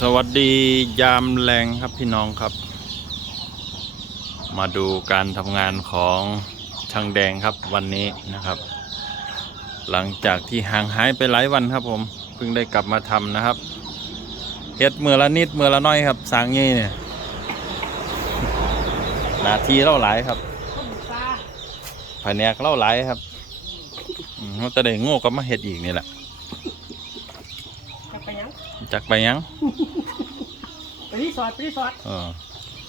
สวัสดียามแรงครับพี่น้องครับ มาดูการทำงานของช่างแดงครับวันนี้นะครับ หลังจากที่ห่างหายไปหลายวันครับผมเพิ่งได้กลับมาทำนะครับเฮ็ดมือละนิดมือละน้อยครับสร้างงี้เนี่ยหนาทีเล่าหลายครับต้มปลาแผนกเล่าหลายครับอืมเขาจะได้โง่กับมาเฮ็ดอีกนี่แหละจะไปยัง จักไปยังไปรีสอร์ทไปรีสอร์ทเออ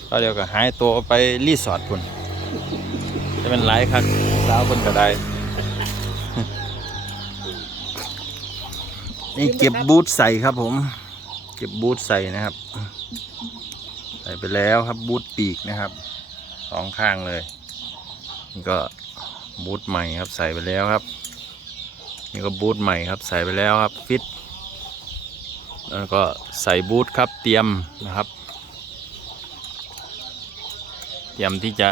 แล้วเดี๋ยวก็หายตัวไปรีสอร์ทคุณจะเป็นไรครับสาวคนก็ได้นี่เก็บบูทใส่ครับผม เก็บบูทใส่นะครับ ใส่ไปแล้วครับบูทปีกนะครับสองข้างเลยนี่ก็บูทใหม่ครับใส่ไปแล้วครับ นี่ก็บูทใหม่ครับใส่ไปแล้วครับฟิต แล้วก็ใส่บูทครับเตรียมนะครับ เตรียมที่จะ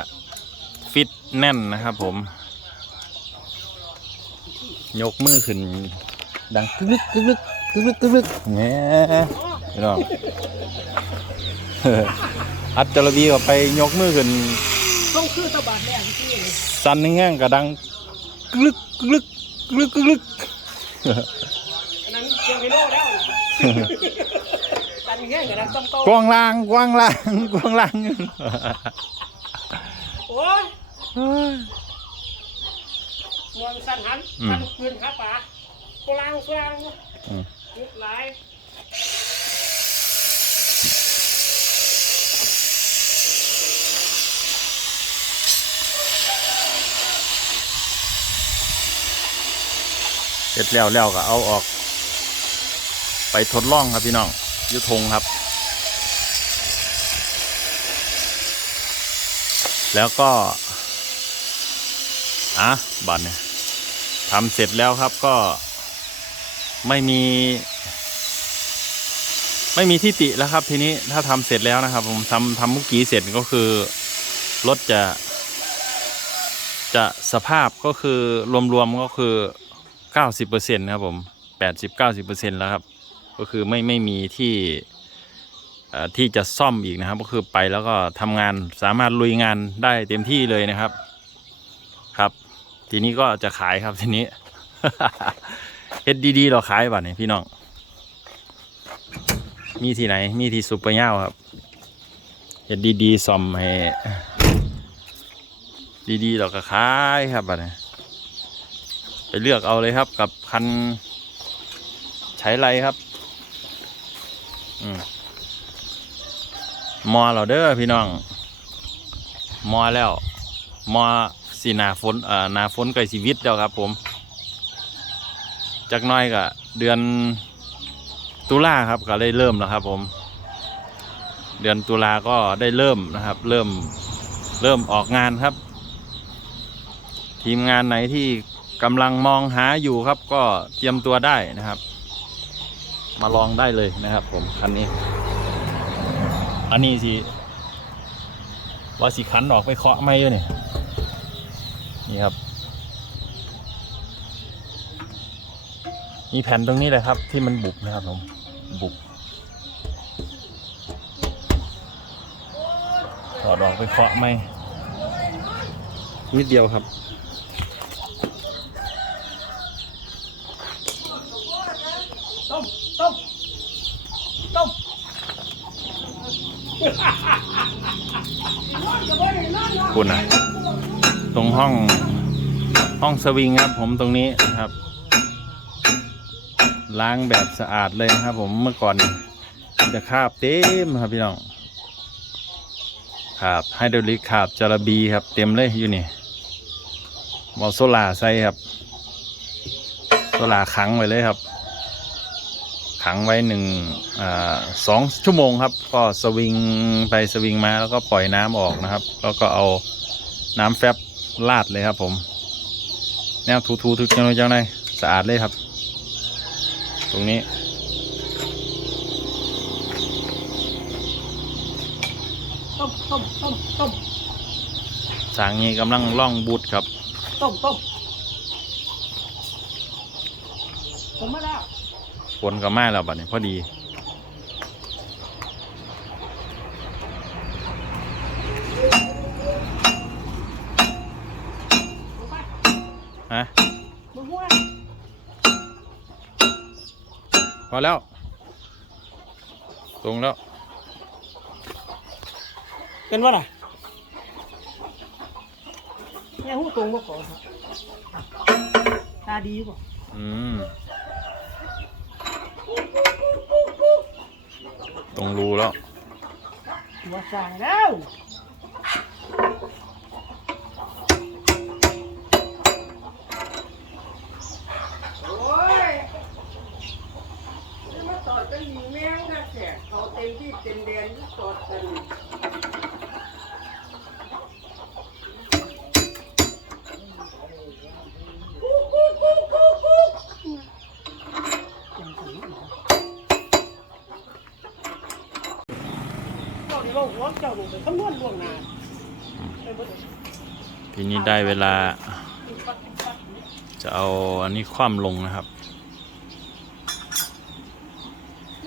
ฟิตแน่นนะครับผม ยกมือขึ้น ดังกึกลึกกึกลึกกึกลึกกึกลึกแหมพี่น้องอัดจระบีก็ไปยกมือขึ้นต้องคือตะบาดแรงที่สั่นแห้งๆกระดังกึกลึกกึกลึกกึกลึกกึกอันนั้นเชียงไฮโน่แล้ว ตันแง่กับน้ำต้มโตกวางลางกวางลางกวางลางโอ้ยงวงสันหันสันปืนหาปลาโกลางโกลางยุดหลายเสร็จแล้วแล้วก็เอาออก ไปทดลองครับพี่น้องยุทงครับ แล้วก็อะบัตรเนี่ยทำเสร็จแล้วครับก็ไม่มี ไม่มีที่ติแล้วครับ ทีนี้ถ้าทำเสร็จแล้วนะครับ ผมทำทำมื่อกี้เสร็จก็คือรถจะ จะสภาพก็คือรวมๆก็คือ 90%ครับผม 80-90%แล้วครับ ก็คือไม่ไม่มีที่ที่จะซ่อมอีกนะครับ ก็คือไปแล้วก็ทำงานสามารถลุยงานได้เต็มที่เลยนะครับ ครับ ทีนี้ก็จะขายครับทีนี้เฮ็ดดีๆเราขายบ่เนี่ยพี่น้อง มีที่ไหน มีที่ซุปเปอร์เน่าครับเฮ็ดดีๆซ่อมให้ดีๆเราก็ขายครับบัดนี้ไปเลือกเอาเลยครับกับคันใช้ไรครับ มมอเราเด้อพี่น้อง มอแล้ว มอสีนาฝนเอ่อนาฝนใกล้ชีวิตแล้วครับ ผม จากน้อยก็เดือนตุลาครับ ก็ได้เริ่มแล้วครับ ผม เดือนตุลาก็ได้เริ่มนะครับ เริ่มเริ่มออกงานครับ ทีมงานไหนที่กำลังมองหาอยู่ครับ ก็เตรียมตัวได้นะครับ มาลองได้เลยนะครับผมคันนี้ อันนี้สิว่าสิขันออกไปเคาะไม่อยู่นี่นี่ครับ มีแผ่นตรงนี้เลยครับ ที่มันบุบนะครับผมบุบถอดออกไปเคาะไม่นิดเดียวครับ ต้มต้มต้ม คุณนะตรงห้องห้องสวิงครับ ผมตรงนี้นะครับ ล้างแบบสะอาดเลยนะครับผมเมื่อก่อนจะคาบเต็มครับพี่น้องครับไฮดรอลิกขาบจาระบีครับ เต็มเลยอยู่นี่มอโซลาใส่ครับ โซลาขังไว้เลยครับ ขังไว้หนึ่งอ่าสองชั่วโมงครับ ก็สวิงไปสวิงมาแล้วก็ปล่อยน้ำออกนะครับ แล้วก็เอาน้ำแฟบลาดเลยครับ ผม แนวถูๆทุกจังเลยจังเลยสะอาดเลยครับ ตรงนี้ ต้มต้มต้มต้มสางนี้กำลังล่องบูทครับ ต้มต้ม นกับแม่เราวบัดนี้พอดี ฮะพอแล้ว ตรงแล้ว เป็นว่าล่ะแม่หูตรงบ่ขอครัตาดีบ่อืม ตรงรูแล้วมาสั่งแล้วโอ้ยนี่มาตอดกันหนีแมงนะแขกเขาเต็มที่เต็มแดนที่ตอดกัน จังสีเจ้าเดี๋ยวเราหัวเจ้าลงไปคำนวณล่วงหน้าไปเบิด ทีนี้ได้เวลา จะเอาอันนี้คว่ำลงนะครับ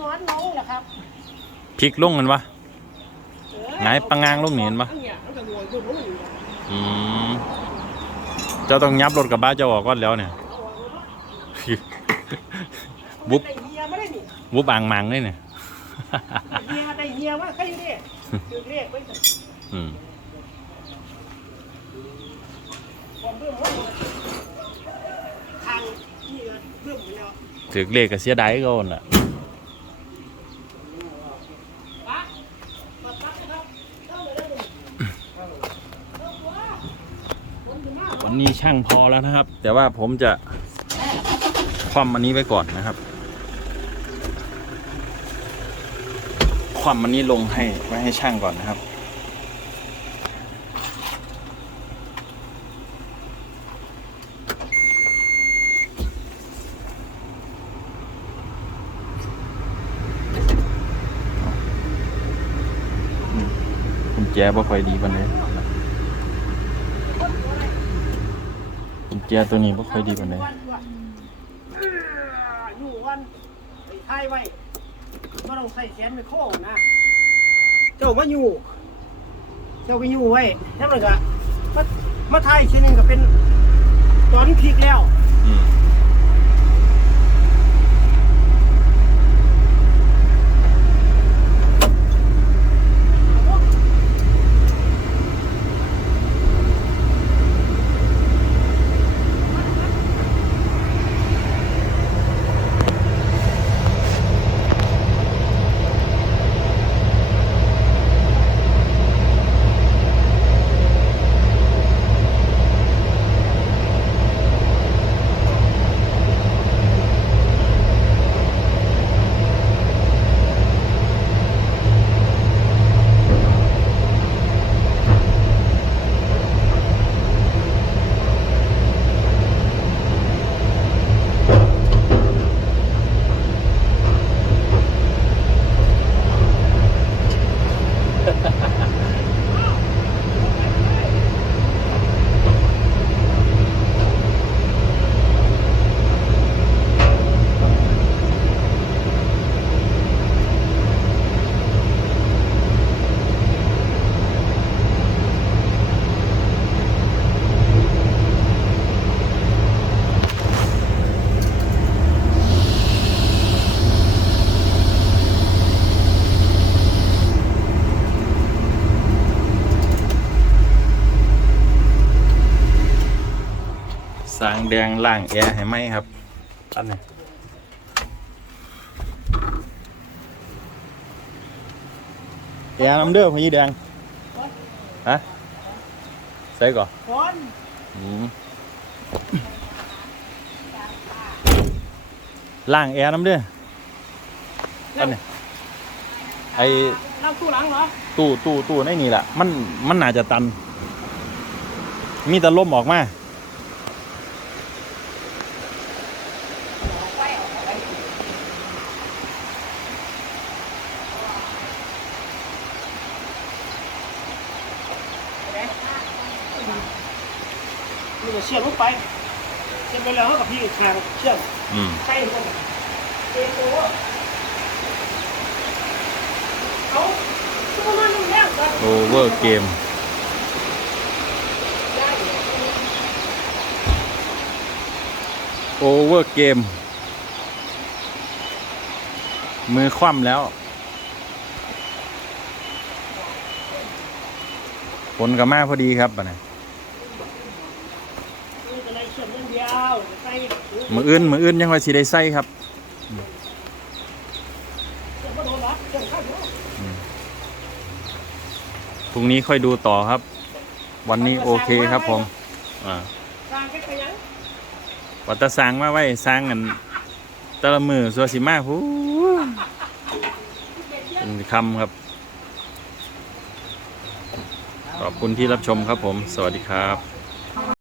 นอนน้องเหรอครับพลิกลงกันวะเออไงปังงางลงนี่เห็นปะอัยมันก็งวยขึ้นรู้อยู่นะอืมเจ้าต้องยับรถกับบ้าเจ้าออกก่อนแล้วเนี่ยบุ๊บได้เฮียไม่ได้นี่วุบอ่างมังเลยเนี่ยเฮียได้เฮียว่าใครอยู่เนี่ยคือเรียกไปเถอะอืม เบิ่มว่าทางนี่ก็เบิ่มไปแล้วถือเลขกับเสียดายก็อนล่ะวันนี้ช่างพอแล้วนะครับ แต่ว่าผมจะคว่ำอันนี้ไว้ก่อนนะครับคว่ำอันนี้ลงให้ไว้ให้ช่างก่อนนะครับ แจบ่ค่อยดีปานใดกุญแจตัวนี้บ่ค่อยดีปานใดอยู่วันไปทายไว้ก็ต้องใส่แขนไปโค้งนะ เจ้ามาอยู่ เจ้าไปอยู่ไว้แล้วมันก็มามาทายเช่นนึงก็เป็นตอนพีกแล้ว อืม แดงล่างแอร์ให้ไหมครับอันนี้แอร์น้ำเด้อพี่แดงฮะใส่ก่อนก่อนอืมล่างแอร์น้ำเด้ออันนี้ไอเราตู้หลังเหรอตู้ตู้ตู้ในนี่แหละมันมันน่าจะตัน มีแต่ลมออกมา นี่ก็เชื่อมลงไปเชื่อมไปแล้วเขากับพี่คางเชื่อมอืมใส่ลงไปเอโอเขาตัวมันแรงครับโอเวอร์เกมโอเวอร์เกม มือคว่ำแล้วผลกับมาพอดีครับบัดนี้นี่จะได้เชื่อมอย่างเดียวใส่ มืออื่นมืออื่นยังว่าสิได้ใส่ครับพรุ่งนี้ค่อยดูต่อครับ วันนี้โอเคครับผมอ่าสร้างแค่ไปยังวัตสร้างมาไว้สร้างกันตะละมือสัวสิมาหูเป็นคำครับ ขอบคุณที่รับชมครับผม สวัสดีครับ